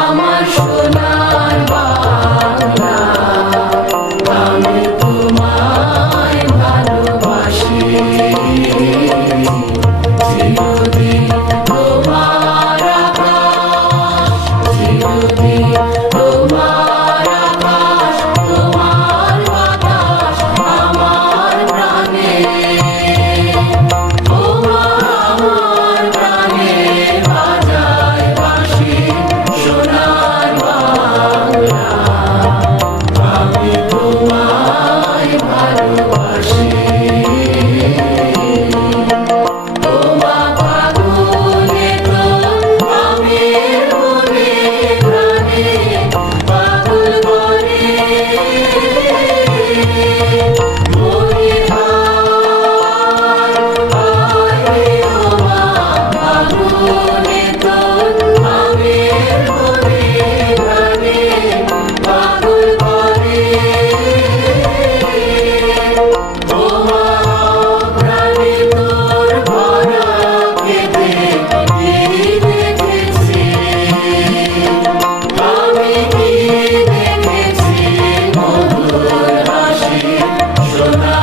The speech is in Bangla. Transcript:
আমার সোনার বাংলা, আমি তোমায় ভালোবাসি, চিরদিন তোমার আকাশ, চিরদিন তোমার আকাশ, তোমার বাতাস আমার প্রাণে, আমার প্রাণে বাজায় বাঁশি, সোনার বাংলা, আমি তোমায় ভালোবাসি। তোমা ফাগুনে তোর আমের মনে প্রাণে পাগল করে, মনে হায় রে ও মা, ফাগুনে তোর আমের মনে প্রাণে পাগল করে, তোমা প্রাণে তোর ভরা কেঁদে কি দেখেছি, আমি কি দেখেছি, মধুর হাসি, সোনা